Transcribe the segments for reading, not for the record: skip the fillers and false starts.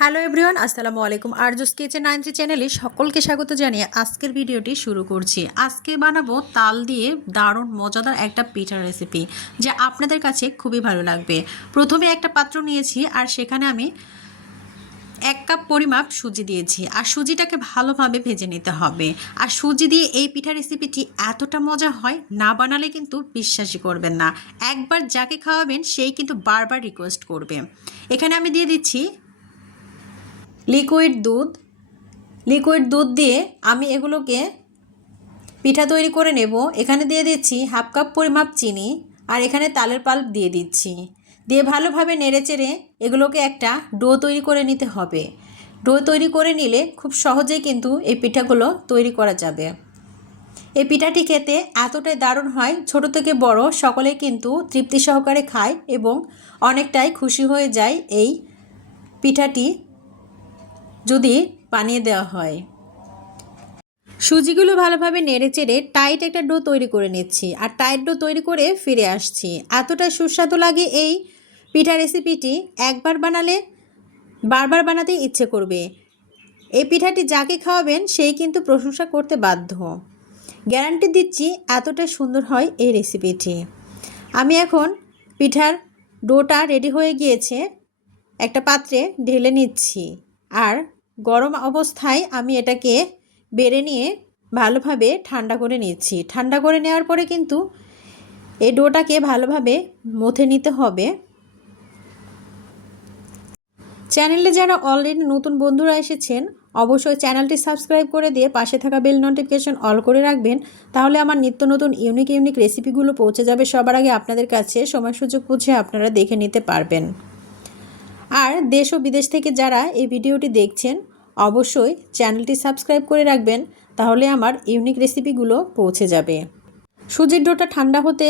Hello everyone, আসসালামু আলাইকুম। আরজুস kitchen 93 চ্যানেলে সকলকে স্বাগত জানিয়ে আজকের ভিডিওটি শুরু করছি। আজকে বানাবো তাল দিয়ে দারুণ মজাদার একটা পিঠার রেসিপি, যা আপনাদের কাছে খুবই ভালো লাগবে। প্রথমে একটা পাত্র নিয়েছি আর সেখানে আমি 1 কাপ পরিমাপ সুজি দিয়েছি আর সুজিটাকে ভালোভাবে ভেজে নিতে হবে। আর সুজি দিয়ে এই পিঠা রেসিপিটি এতটা মজা হয়, না বানালে কিন্তু বিশ্বাসই করবেন না। একবার যাকে খাওয়াবেন সেই কিন্তু বারবার রিকোয়েস্ট করবে। এখানে আমি দিয়ে দিচ্ছি লিকুইড দুধ দিয়ে আমি এগুলোকে পিঠা তৈরি করে নেব। এখানে দিয়ে দিচ্ছি 1/2 কাপ পরিমাপ চিনি আর এখানে তালের পাল্প দিয়ে দিচ্ছি। দিয়ে ভালোভাবে নেড়েচেড়ে এগুলোকে একটা ডো তৈরি করে নিতে হবে। ডো তৈরি করে নিলে খুব সহজেই কিন্তু এই পিঠাগুলো তৈরি করা যাবে। এই পিঠাটি খেতে এতটাই দারুণ হয়, ছোট থেকে বড় সকলে কিন্তু তৃপ্তি সহকারে খায় এবং অনেকটাই খুশি হয়ে যায় এই পিঠাটি যদি বানিয়ে দেওয়া হয়। সুজিগুলো ভালোভাবে নেড়েচেড়ে টাইট একটা ডো তৈরি করে নিচ্ছি আর টাইট ডো তৈরি করে ফিরে আসছি। এতটা সুস্বাদু লাগে এই পিঠা রেসিপিটি, একবার বানালে বারবার বানাতে ইচ্ছে করবে। এই পিঠাটি যাকে খাওয়াবেন সেই কিন্তু প্রশংসা করতে বাধ্য। গ্যারান্টি দিচ্ছি এতটা সুন্দর হয় এই রেসিপিটি। আমি এখন পিঠার ডোটা রেডি হয়ে গিয়েছে, একটা পাত্রে ঢেলে নিচ্ছি আর গরম অবস্থায় আমি এটাকে বেড়ে নিয়ে ভালোভাবে ঠান্ডা করে নিচ্ছি। ঠান্ডা করে নেওয়ার পরে কিন্তু এই ডোটাকে ভালোভাবে মথে নিতে হবে। চ্যানেলে যারা অলরেডি নতুন বন্ধুরা এসেছেন, অবশ্যই চ্যানেলটি সাবস্ক্রাইব করে দিয়ে পাশে থাকা বেল নোটিফিকেশন অল করে রাখবেন, তাহলে আমার নিত্য নতুন ইউনিক রেসিপিগুলো পৌঁছে যাবে সবার আগে আপনাদের কাছে। সময় সুযোগ বুঝে আপনারা দেখে নিতে পারবেন। আর দেশ ও বিদেশ থেকে যারা এই ভিডিওটি দেখছেন, অবশ্যই চ্যানেলটি সাবস্ক্রাইব করে রাখবেন, তাহলে আমার ইউনিক রেসিপিগুলো পৌঁছে যাবে। সুজির ডোটা ঠান্ডা হতে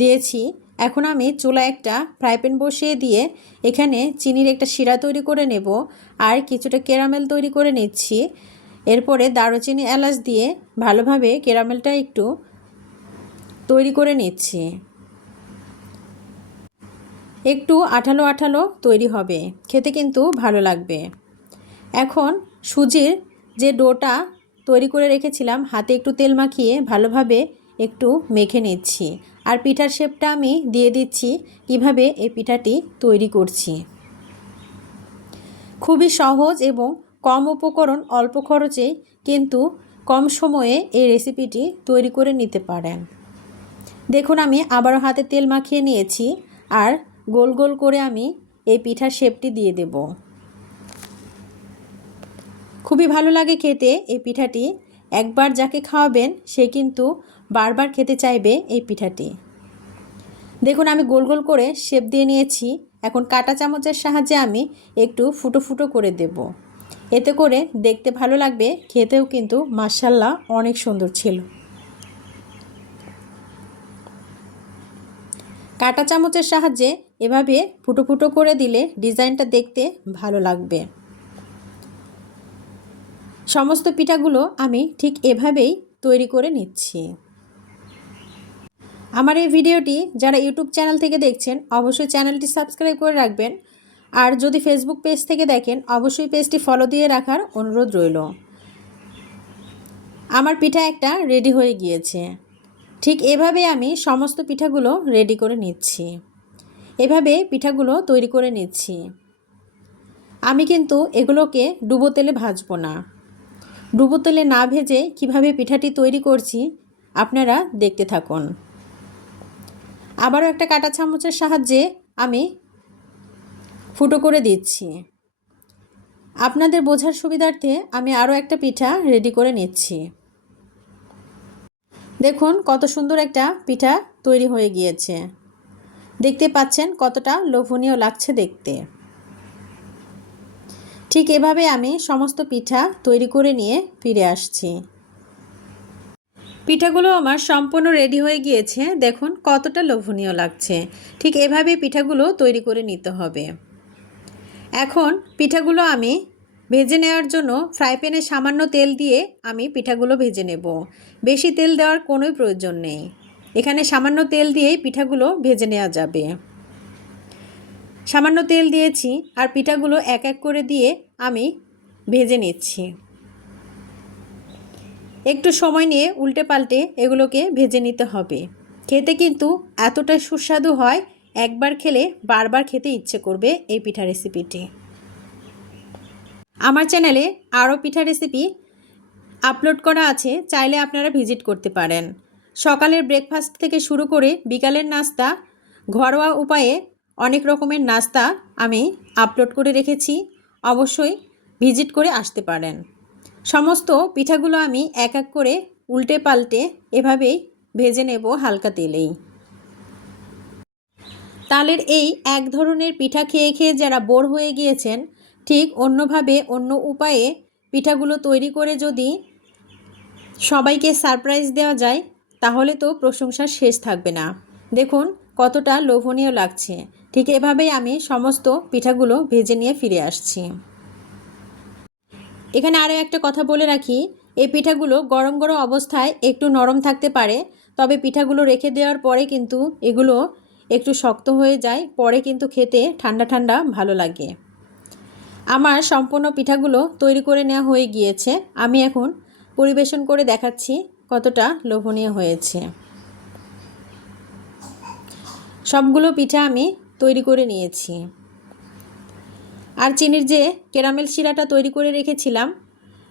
দিয়েছি। এখন আমি চুলায় একটা ফ্রাই প্যান বসিয়ে দিয়ে এখানে চিনির একটা শিরা তৈরি করে নেব আর কিছুটা ক্যারামেল তৈরি করে নিচ্ছি। এরপরে দারুচিনি এলাচ দিয়ে ভালোভাবে ক্যারামেলটা একটু তৈরি করে নিচ্ছি। একটু আঠালো আঠালো তৈরি হবে, খেতে কিন্তু ভালো লাগবে। এখন সুজির যে ডোটা তৈরি করে রেখেছিলাম, হাতে একটু তেল মাখিয়ে ভালোভাবে একটু মেখে নিচ্ছি আর পিঠার শেপটা আমি দিয়ে দিচ্ছি কিভাবে এই পিঠাটি তৈরি করছি। খুবই সহজ এবং কম উপকরণ, অল্প খরচে কিন্তু কম সময়ে এই রেসিপিটি তৈরি করে নিতে পারেন। দেখুন, আমি আবারও হাতে তেল মাখিয়ে নিয়েছি আর গোল গোল করে আমি এই পিঠার শেপটি দিয়ে দেব। খুবই ভালো লাগে খেতে এই পিঠাটি। একবার যাকে খাওয়াবেন সে কিন্তু বারবার খেতে চাইবে এই পিঠাটি। দেখুন, আমি গোল গোল করে শেপ দিয়ে নিয়েছি। এখন কাঁটা চামচের সাহায্যে আমি একটু ফুটো ফুটো করে দেব। এতে করে দেখতে ভালো লাগবে, খেতেও কিন্তু মাশাআল্লাহ অনেক সুন্দর ছিল। কাঁটা চামচের সাহায্যে এভাবে ফুটো ফুটো করে দিলে ডিজাইনটা দেখতে ভালো লাগবে। সমস্ত পিঠাগুলো আমি ঠিক এভাবেই তৈরি করে নিচ্ছি। আমার এই ভিডিওটি যারা ইউটিউব চ্যানেল থেকে দেখছেন, অবশ্যই চ্যানেলটি সাবস্ক্রাইব করে রাখবেন। আর যদি ফেসবুক পেজ থেকে দেখেন, অবশ্যই পেজটি ফলো দিয়ে রাখার অনুরোধ রইল। আমার পিঠা একটা রেডি হয়ে গিয়েছে। ঠিক এভাবে আমি সমস্ত পিঠাগুলো রেডি করে নিচ্ছি। এভাবে পিঠাগুলো তৈরি করে নিচ্ছি। আমি কিন্তু এগুলোকে ডুবো তেলে ভাজবো না। ডুবো তেলে না ভেজে কিভাবে পিঠাটি তৈরি করছি আপনারা দেখতে থাকুন। আবারও একটা কাঁটা চামচের সাহায্যে আমি ফুটো করে দিচ্ছি। আপনাদের বোঝার সুবিধার্থে আমি আরও একটা পিঠা রেডি করে নিচ্ছি। দেখুন, কত সুন্দর একটা পিঠা তৈরি হয়ে গিয়েছে। দেখতে পাচ্ছেন কতটা লোভনীয় লাগছে দেখতে। ঠিক এভাবে আমি সমস্ত পিঠা তৈরি করে নিয়ে ফিরে আসছি। পিঠাগুলো আমার সম্পূর্ণ রেডি হয়ে গিয়েছে। দেখুন কতটা লোভনীয় লাগছে। ঠিক এভাবে পিঠাগুলো তৈরি করে নিতে হবে। এখন পিঠাগুলো আমি ভেজে নেওয়ার জন্য ফ্রাই প্যানে সামান্য তেল দিয়ে আমি পিঠাগুলো ভেজে নেব। বেশি তেল দেওয়ার কোনোই প্রয়োজন নেই। এখানে সামান্য তেল দিয়েই পিঠাগুলো ভেজে নেওয়া যাবে। সামান্য তেল দিয়েছি আর পিঠাগুলো এক এক করে দিয়ে আমি ভেজে নিচ্ছি। একটু সময় নিয়ে উল্টে পাল্টে এগুলোকে ভেজে নিতে হবে। খেতে কিন্তু এতটাই সুস্বাদু হয়, একবার খেলে বারবার খেতে ইচ্ছে করবে এই পিঠা রেসিপিটি। আমার চ্যানেলে আরও পিঠা রেসিপি আপলোড করা আছে, চাইলে আপনারা ভিজিট করতে পারেন। সকালের ব্রেকফাস্ট থেকে শুরু করে বিকালের নাস্তা, ঘরোয়া উপায়ে অনেক রকমের নাস্তা আমি আপলোড করে রেখেছি, অবশ্যই ভিজিট করে আসতে পারেন। সমস্ত পিঠাগুলো আমি এক এক করে উল্টে পাল্টে এভাবেই ভেজে নেব হালকা তেলেই। তালের এই এক ধরনের পিঠা খেয়ে খেয়ে যারা বোর হয়ে গিয়েছেন, ঠিক অন্যভাবে অন্য উপায়ে পিঠাগুলো তৈরি করে যদি সবাইকে সারপ্রাইজ দেওয়া যায় তাহলে তো প্রশংসার শেষ থাকবে না। দেখুন কতটা লোভনীয় লাগছে। ঠিক এভাবেই আমি সমস্ত পিঠাগুলো ভেজে নিয়ে ফিরে আসছি। এখানে আরও একটা কথা বলে রাখি, এই পিঠাগুলো গরম গরম অবস্থায় একটু নরম থাকতে পারে, তবে পিঠাগুলো রেখে দেওয়ার পরে কিন্তু এগুলো একটু শক্ত হয়ে যায়, পরে কিন্তু খেতে ঠান্ডা ঠান্ডা ভালো লাগে। আমার সম্পূর্ণ পিঠাগুলো তৈরি করে নেওয়া হয়ে গিয়েছে। আমি এখন পরিবেশন করে দেখাচ্ছি কতটা লোভনীয় হয়েছে। সবগুলো পিঠা আমি তৈরি করে নিয়েছি। আর চিনির যে ক্যারামেল শিরাটা তৈরি করে রেখেছিলাম,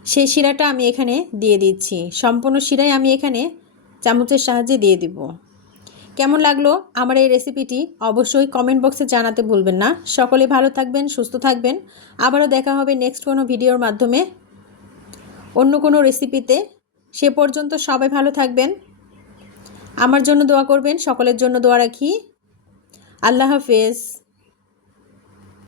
সেই শিরাটা আমি এখানে দিয়ে দিচ্ছি। সম্পূর্ণ শিরাই আমি এখানে চামচের সাহায্যে দিয়ে দিব। কেমন লাগলো আমার এই রেসিপিটি অবশ্যই কমেন্ট বক্সে জানাতে ভুলবেন না। সকলে ভালো থাকবেন, সুস্থ থাকবেন। আবারও দেখা হবে নেক্সট কোনো ভিডিওর মাধ্যমে অন্য কোনো রেসিপিতে। সে পর্যন্ত সবাই ভালো থাকবেন, আমার জন্য দোয়া করবেন, সকলের জন্য দোয়া রাখি। আল্লাহ হাফেজ।